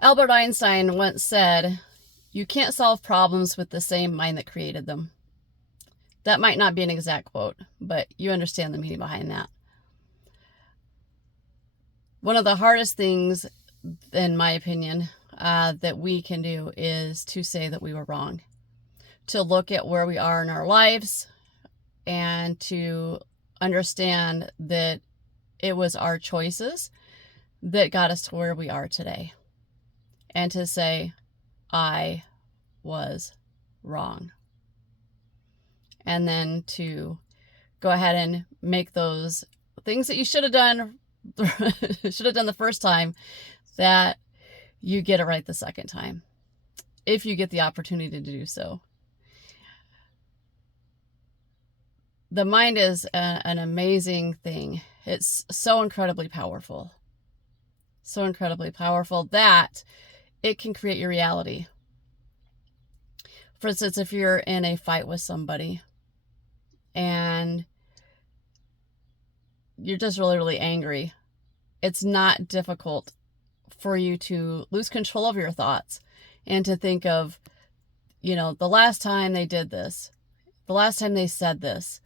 Albert Einstein once said, "You can't solve problems with the same mind that created them." That might not be an exact quote, but you understand the meaning behind that. One of the hardest things, in my opinion, that we can do is to say that we were wrong, to look at where we are in our lives and to understand that it was our choices that got us to where we are today, and to say, I was wrong. And then to go ahead and make those things that you should have done the first time, that you get it right the second time, if you get the opportunity to do so. The mind is an amazing thing. It's so incredibly powerful. So incredibly powerful that it can create your reality. For instance, if you're in a fight with somebody and you're just really, really angry, it's not difficult for you to lose control of your thoughts and to think of, the last time they did this, the last time they said this,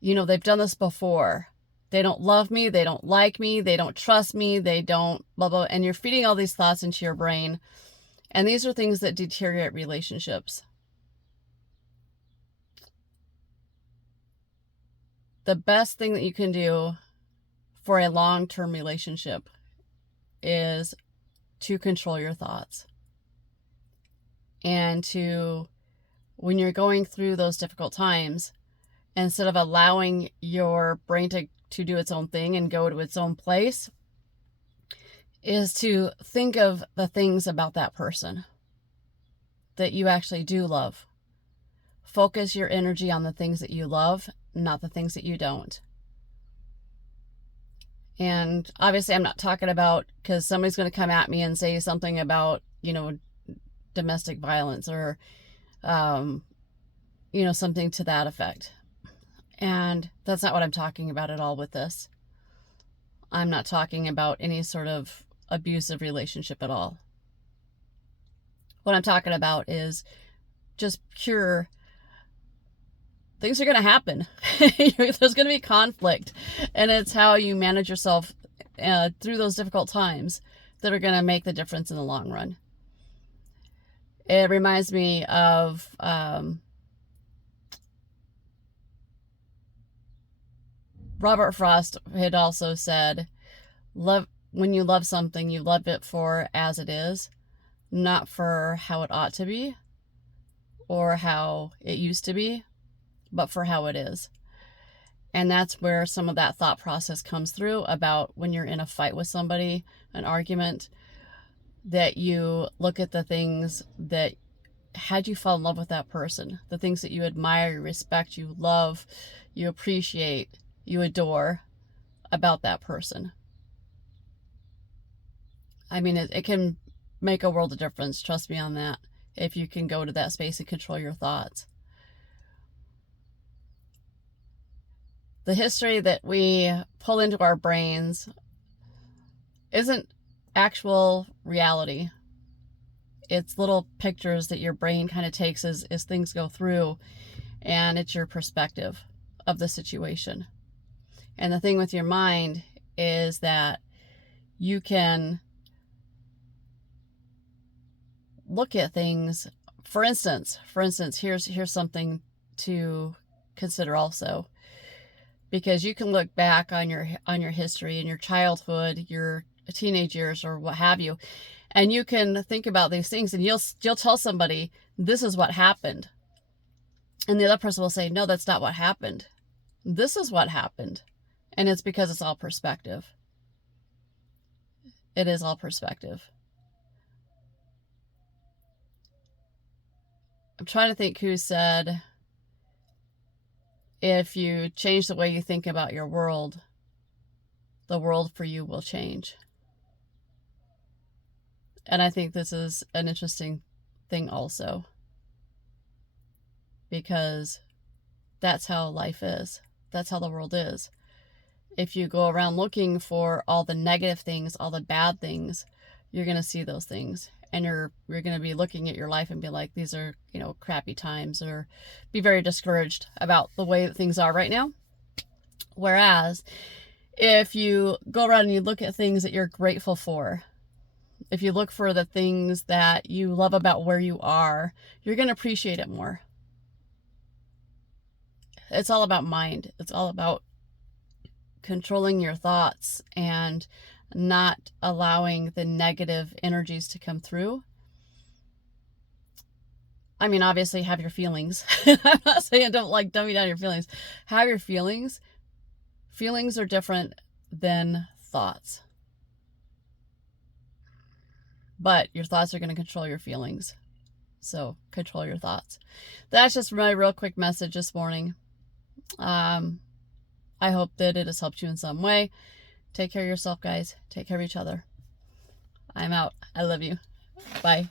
they've done this before. They don't love me. They don't like me. They don't trust me. They don't blah, blah. And you're feeding all these thoughts into your brain. And these are things that deteriorate relationships. The best thing that you can do for a long-term relationship is to control your thoughts. And to, when you're going through those difficult times, instead of allowing your brain to do its own thing and go to its own place, is to think of the things about that person that you actually do love. Focus your energy on the things that you love, not the things that you don't. And obviously I'm not talking about, because somebody's going to come at me and say something about, domestic violence or, something to that effect. And that's not what I'm talking about at all with this. I'm not talking about any sort of abusive relationship at all. What I'm talking about is just pure, things are going to happen. There's going to be conflict. And it's how you manage yourself through those difficult times that are going to make the difference in the long run. It reminds me of Robert Frost had also said, when you love something, you love it for as it is, not for how it ought to be or how it used to be, but for how it is. And that's where some of that thought process comes through about when you're in a fight with somebody, an argument, that you look at the things that had you fall in love with that person, the things that you admire, you respect, you love, you appreciate, you adore about that person. I mean, it can make a world of difference, trust me on that, if you can go to that space and control your thoughts. The history that we pull into our brains isn't actual reality. It's little pictures that your brain kind of takes as things go through, and it's your perspective of the situation. And the thing with your mind is that you can look at things. For instance, here's something to consider also, because you can look back on your history and your childhood, your teenage years, or what have you, and you can think about these things, and you'll tell somebody, this is what happened, and the other person will say, no, that's not what happened. This is what happened. And it's because it's all perspective. It is all perspective. I'm trying to think who said, if you change the way you think about your world, the world for you will change. And I think this is an interesting thing also, because that's how life is. That's how the world is. If you go around looking for all the negative things, all the bad things, you're going to see those things. And you're going to be looking at your life and be like, these are, you know, crappy times, or be very discouraged about the way that things are right now. Whereas if you go around and you look at things that you're grateful for, if you look for the things that you love about where you are, you're going to appreciate it more. It's all about mind. It's all about controlling your thoughts and not allowing the negative energies to come through. I mean, obviously have your feelings. I'm not saying don't like dummy down your feelings. Have your feelings. Feelings are different than thoughts. But your thoughts are going to control your feelings. So control your thoughts. That's just my real quick message this morning. I hope that it has helped you in some way. Take care of yourself, guys. Take care of each other. I'm out. I love you. Bye.